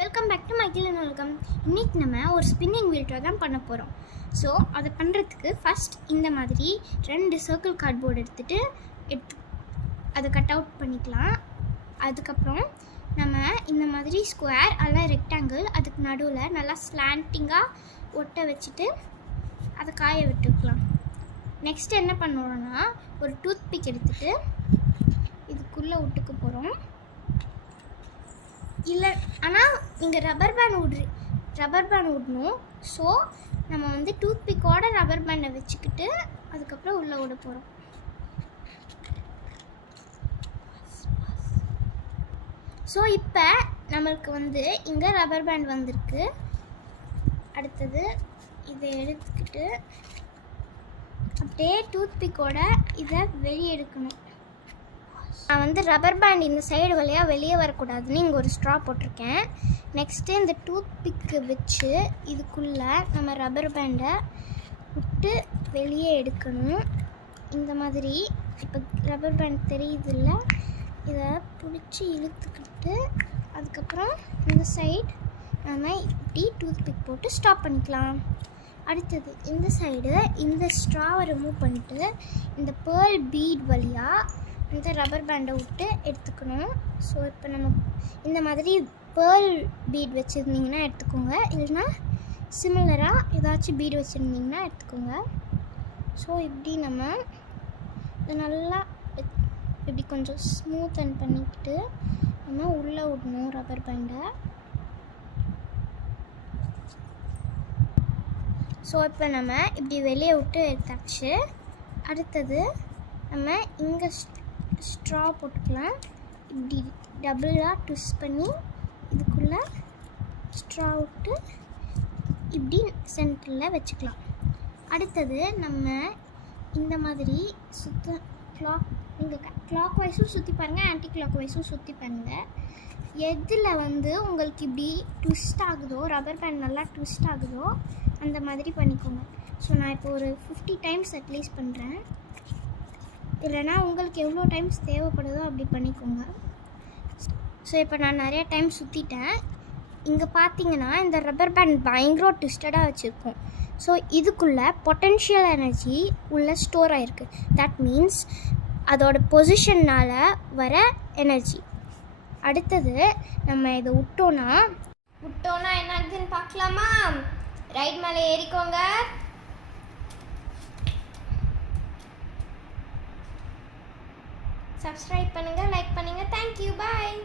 Welcome back to Michael and welcome. இன்றைக்கி நம்ம ஒரு ஸ்பின்னிங் வீல் ட்ரை தான் பண்ண போகிறோம். ஸோ அதை பண்ணுறதுக்கு ஃபஸ்ட் இந்த மாதிரி 2 சர்க்கிள் கார்ட்போர்டு எடுத்து அதை கட் அவுட் பண்ணிக்கலாம். அதுக்கப்புறம் நம்ம இந்த மாதிரி ஸ்கொயர் அதெல்லாம் ரெக்டாங்கிள் அதுக்கு நடுவில் நல்லா ஸ்லாண்டிங்காக ஒட்ட வச்சுட்டு அதை காய விட்டுக்கலாம். நெக்ஸ்ட் என்ன பண்ணுறோன்னா ஒரு டூத் பிக் எடுத்துகிட்டு இதுக்குள்ளே விட்டுக்க போகிறோம். இல்லை ஆனால் நீங்கள் ரப்பர் பேண்ட் விடணும். ஸோ நம்ம வந்து டூத் பிக்கோட ரப்பர் பேண்டை வச்சுக்கிட்டு அதுக்கப்புறம் உள்ளே விட போகிறோம். ஸோ இப்போ நம்மளுக்கு வந்து இங்கே ரப்பர் பேண்ட் வந்திருக்கு. அடுத்தது இதை எடுத்துக்கிட்டு அப்படியே டூத் பிக்கோட இதை வெளியே எடுக்கணும். நான் வந்து ரப்பர் பேண்ட் இந்த சைடு வழியாக வெளியே வரக்கூடாதுன்னு இங்கே ஒரு ஸ்ட்ரா போட்டிருக்கேன். நெக்ஸ்ட்டு இந்த டூத் பிக்கு வச்சு இதுக்குள்ளே நம்ம ரப்பர் பேண்டை விட்டு வெளியே எடுக்கணும். இந்த மாதிரி இப்போ ரப்பர் பேண்ட் தெரியுதில்ல, இதை பிடிச்சி இழுத்துக்கிட்டு அதுக்கப்புறம் இந்த சைடு நம்ம இப்படி டூத் பிக் போட்டு ஸ்டாப் பண்ணிக்கலாம். அடுத்தது இந்த சைடு இந்த ஸ்ட்ராவை ரிமூவ் பண்ணிவிட்டு இந்த பேர்ல் பீட் வழியாக இந்த ரப்பர் பேண்டை விட்டு எடுத்துக்கணும். ஸோ இப்போ நம்ம இந்த மாதிரி பேர்ல் பீட் வச்சுருந்தீங்கன்னா எடுத்துக்கோங்க, இல்லைன்னா சிமிலராக ஏதாச்சும் பீட் வச்சுருந்தீங்கன்னா எடுத்துக்கோங்க. ஸோ இப்படி நம்ம இதை நல்லா இப்படி கொஞ்சம் ஸ்மூத்தன் பண்ணிக்கிட்டு நம்ம உள்ளே விடணும் ரப்பர் பேண்டை. ஸோ இப்போ நம்ம இப்படி வெளியே விட்டு எடுத்தாச்சு. அடுத்தது நம்ம இங்கே ஸ்ட்ரா போட்டுக்கலாம். இப்படி டபுளாக ட்விஸ்ட் பண்ணி இதுக்குள்ளே ஸ்ட்ரா விட்டு இப்படி சென்டரில் வச்சுக்கலாம். அடுத்தது நம்ம இந்த மாதிரி நீங்கள் கிளாக் வைஸும் சுற்றி பாருங்கள், ஆன்டி கிளாக் வைஸும் சுற்றி பாருங்கள். எதில் வந்து உங்களுக்கு இப்படி ட்விஸ்ட் ஆகுதோ, ரப்பர் பேண்ட் நல்லா ட்விஸ்ட் ஆகுதோ அந்த மாதிரி பண்ணிக்கோங்க. ஸோ நான் இப்போ ஒரு 50 டைம்ஸ் அட்லீஸ்ட் பண்ணுறேன், இல்லைனா உங்களுக்கு எவ்வளோ டைம்ஸ் தேவைப்படுதோ அப்படி பண்ணிக்கோங்க. ஸோ இப்போ நான் நிறைய டைம் சுற்றிட்டேன். இங்கே பார்த்தீங்கன்னா இந்த ரப்பர் பேண்ட் பயங்கர ட்விஸ்டடாக வச்சுருக்கோம். ஸோ இதுக்குள்ளே பொட்டென்ஷியல் எனர்ஜி உள்ள ஸ்டோர் ஆகிருக்கு. தட் மீன்ஸ் அதோட பொசிஷன்னால் வர எனர்ஜி. அடுத்தது நம்ம இதை விட்டோன்னா என்ன ஆகுதுன்னு பார்க்கலாமா? ரைட் மேலே ஏறிக்கோங்க. சப்ஸ்கிரைப் பண்ணுங்கள், லைக் பண்ணுங்கள். தேங்க்யூ, பாய்.